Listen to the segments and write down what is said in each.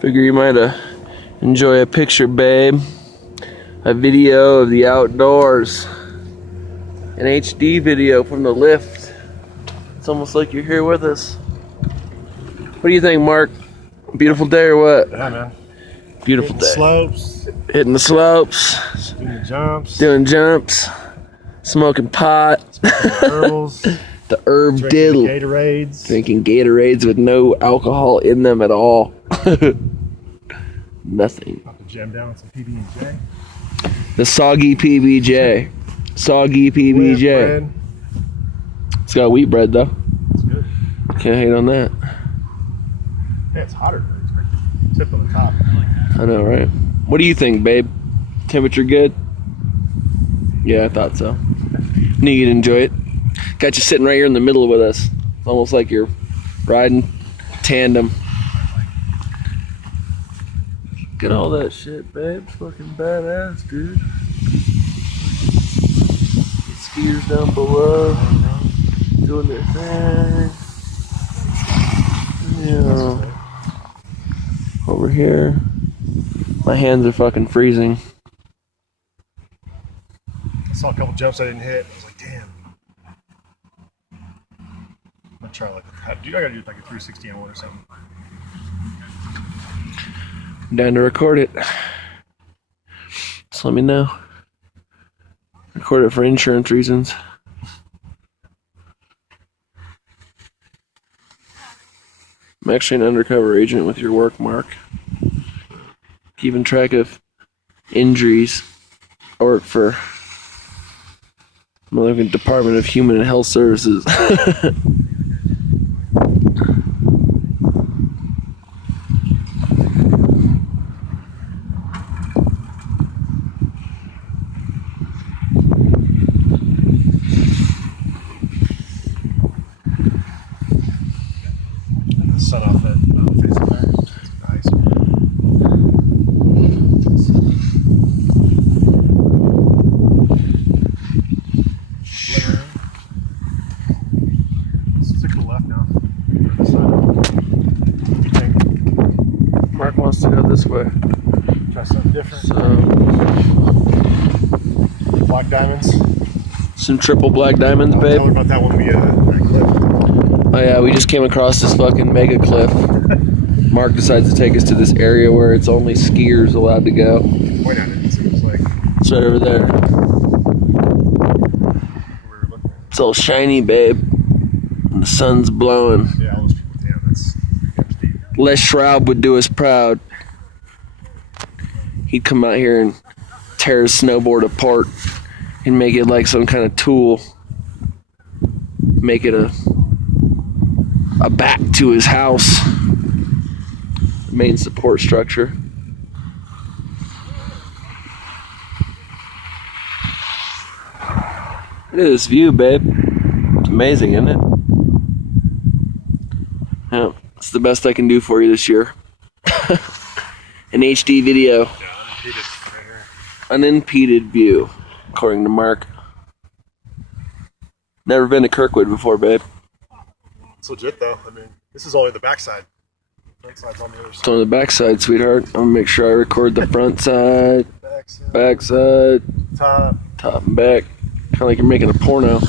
Figure you might enjoy a picture, babe. A video of the outdoors. An HD video from the lift. It's almost like you're here with us. What do you think, Mark? Beautiful day or what? Yeah, man. Beautiful Hitting day. Slopes. Hitting the slopes. Doing jumps. Doing jumps. Smoking pot. Herbals. The herb Drinking diddle. Gatorades. Drinking Gatorades with no alcohol in them at all. Nothing. About to jam down with some PB&J. The soggy PBJ. Soggy PBJ. It's got wheat bread though. It's good. Can't hate on that. Yeah, it's hotter than expected. Tip on the top. I know, right? What do you think, babe? Temperature good? Yeah, I thought so. Knew you'd enjoy it. Got you sitting right here in the middle with us. It's almost like you're riding tandem. Look at all that shit, babe. It's fucking badass, dude. Skiers down below doing their thing. Yeah. Over here. My hands are fucking freezing. I saw a couple jumps I didn't hit. I was like, damn. I'm gonna try like I gotta do like a 360 on one or something. I'm down to record it. Just let me know. Record it for insurance reasons. I'm actually an undercover agent with your work, Mark. Keeping track of injuries. I work for the Department of Human and Health Services. Sun off that facing there. Nice. Let's stick to the left now. This side. What do you think? Mark wants to go this way. Try something different. So, Black diamonds. some triple black diamonds, babe. Tell me about that one clip. Oh yeah, we just came across this fucking mega cliff. Mark decides to take us to this area where it's only skiers allowed to go. Point at it. It seems like It's right over there. we're looking. It's all shiny, babe. And the sun's blowing. Yeah, all those people. Damn, that's steep. Les Schraub would do us proud. He'd come out here and tear his snowboard apart and make it like some kind of tool. Make it a back to his house. Main support structure. Look at this view, babe. It's amazing, isn't it? Yeah, it's the best I can do for you this year. An HD video. Yeah, unimpeded right here. Unimpeded view, according to Mark. Never been to Kirkwood before, babe. It's legit though. I mean, this is only the backside. Front side's on the other It's side. on the backside, sweetheart. I'm gonna make sure I record the front side, Backside. backside, Top. top and back. Kind of like you're making a porno.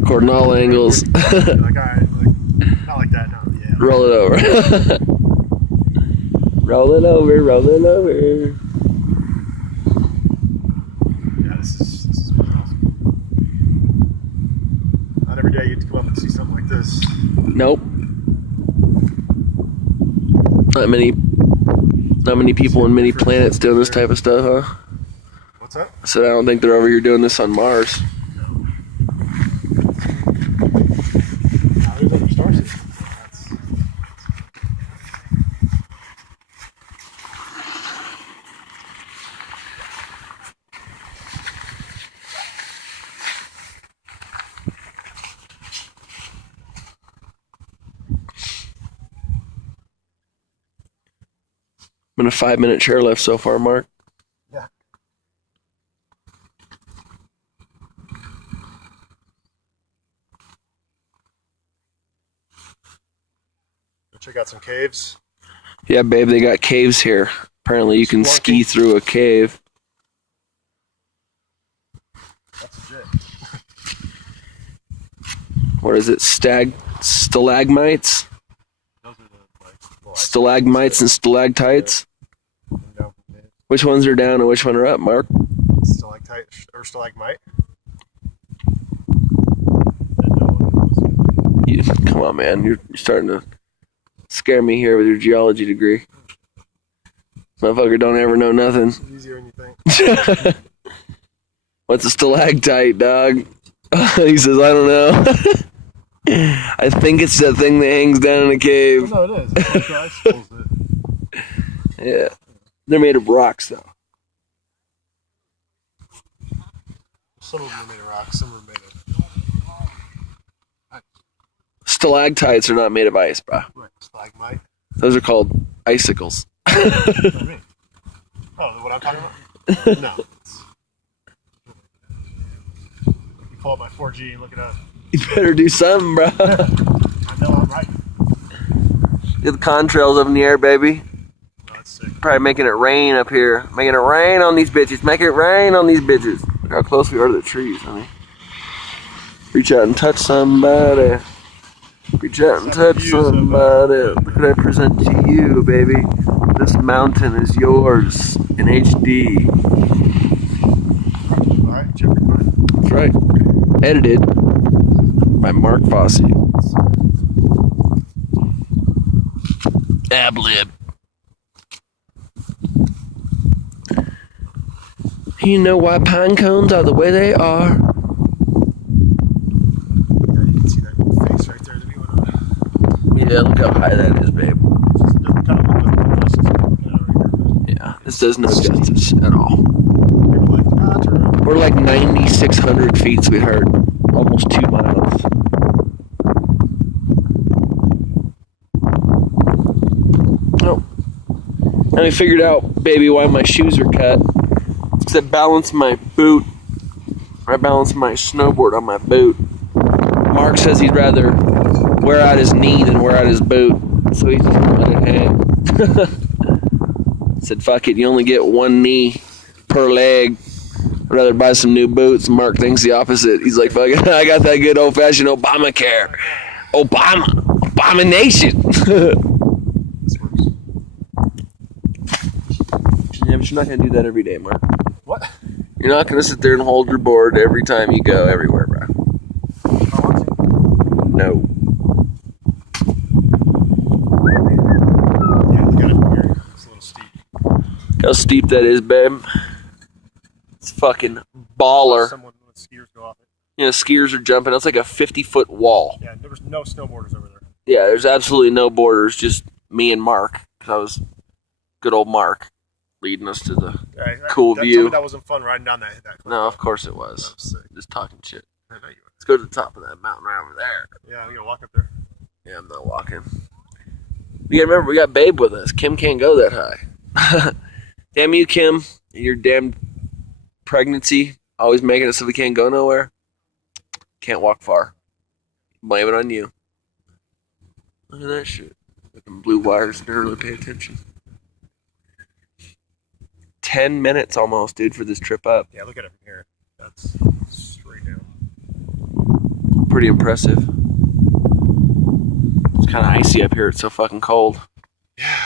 Recording all angles. Like, alright, like, not like that. No. Yeah. Roll it over. Roll it over, roll it over. Yeah, this is pretty awesome. Not every day you get to come up and see something like this. Nope. Not many people and many planets doing this type of stuff, huh? What's that? I said I don't think they're over here doing this on Mars. Now there's other star systems. That's I'm in a 5-minute chairlift so far, Mark. yeah. Go check out some caves. Yeah, babe, they got caves here. Apparently you can ski through a cave. That's legit. What is it? Stalagmites? Those are the like Stalagmites and stalactites? Yeah. Which ones are down and which one are up, Mark? Stalactite or stalagmite. Come on, man. You're starting to scare me here with your geology degree. Motherfucker don't ever know nothing. It's easier than you think. What's a stalactite, dog? He says, I don't know. I think it's that thing that hangs down in a cave. Well, no, it is. It's like the icicles that... Yeah. They're made of rocks, though. Some of them are made of rock, some are made of... Stalactites are not made of ice, bro. Right, stalagmite. Those are called icicles. What do you mean? Oh, what I'm talking about? No. You pull up my 4G and look it up. You better do something, bro. I know I'm right. Get the contrails up in the air, baby. No, that's sick. Probably making it rain up here. Making it rain on these bitches. Making it rain on these bitches. Look how close we are to the trees, honey. Reach out and touch somebody. Reach out and touch somebody. What could I present to you, baby? This mountain is yours in HD. Alright, check your mind. That's right. Edited by Mark Fosse. Ab-lib. You know why pine cones are the way they are? Yeah, you can see that face right there that we went on. Yeah, look how high that is, babe. Just doesn't kind of look like justice looking at it right here. Yeah, this does no justice at all. We were like, ah, turn around. We're like 9,600 feet, sweetheart. Almost 2 miles. Oh. And I figured out, baby, why my shoes are cut. It's because I balanced my boot. I balanced my snowboard on my boot. Mark says he'd rather wear out his knee than wear out his boot. So he's just gonna let it hang. Said, fuck it, you only get one knee per leg. I'd rather buy some new boots. Mark thinks the opposite. He's like, fuck it, I got that good old-fashioned Obamacare. Abomination. This works. Yeah, but you're not going to do that every day, Mark. What? You're not going to sit there and hold your board every time you go everywhere, bro. I want to. No. Yeah, look at it from here. It's a little steep. How steep that is, babe. It's fucking baller. Someone with skiers go off it. You know, skiers are jumping. That's like a 50-foot wall. Yeah, there was no snowboarders over there. Yeah, there's absolutely no borders, just me and Mark. Because I was good old Mark leading us to the cool Tell view. me that wasn't fun riding down that cliff. No, of course it That was. was sick. Just talking shit. I know you were. Let's go to the top of that mountain right over there. Yeah, we gotta walk up there. Yeah, I'm not walking. You gotta remember, we got Babe with us. Kim can't go that high. Damn you, Kim. And your damn pregnancy. Always making it so we can't go nowhere. Can't walk far. Blame it on you. Look at that shit. With them blue wires, never really pay attention. 10 minutes almost, dude, for this trip up. Yeah, look at it from here. That's straight down. Pretty impressive. It's kind of icy up here. It's so fucking cold. Yeah.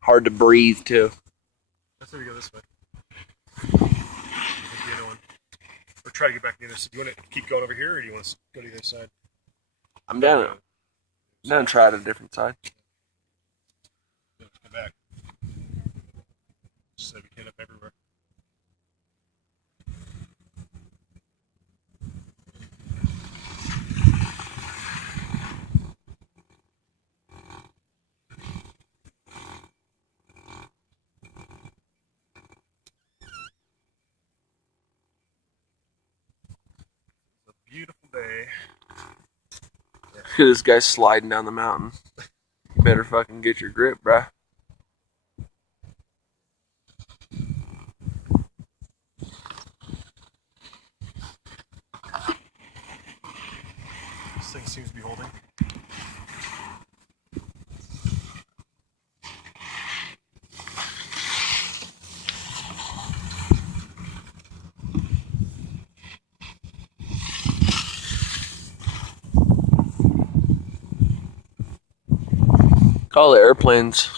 Hard to breathe, too. Let's maybe go this way. Or try to get back to the other side. Do you want to keep going over here, or do you want to go to the other side? I'm down. I'm down to try it a different side. Let's come back. Just so we hit up everywhere. It's a beautiful day. Look at this guy sliding down the mountain. You better fucking get your grip, bruh. This thing seems to be holding. Call the airplanes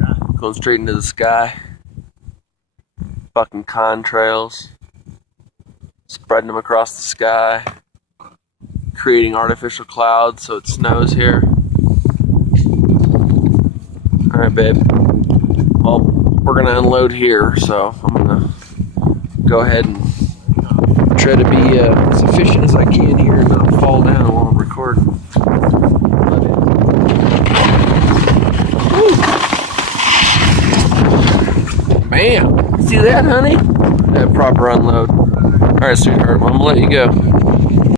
Yeah. going straight into the sky. Fucking contrails. Spreading them across the sky. Creating artificial clouds so it snows here. Alright, babe. Well, we're gonna unload here, so I'm gonna go ahead and try to be as efficient as I can here and not fall down while I'm recording. Bam! See that, honey? That proper unload. Alright, sweetheart, well, I'm gonna let you go.